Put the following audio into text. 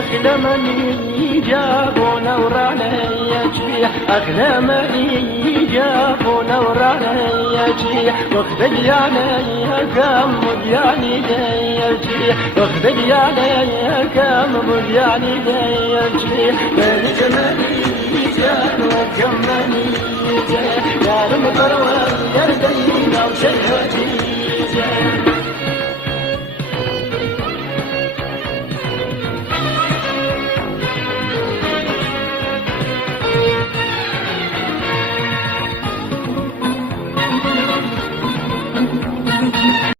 أخدمني جابونا وراني يجيح أخدمني جابونا وراني يجيح واخذ يعني كم مدياني يجيح واخذ يعني كم مدياني يجيح بين جمالي جان وكمني يا المطر واليردين وشيء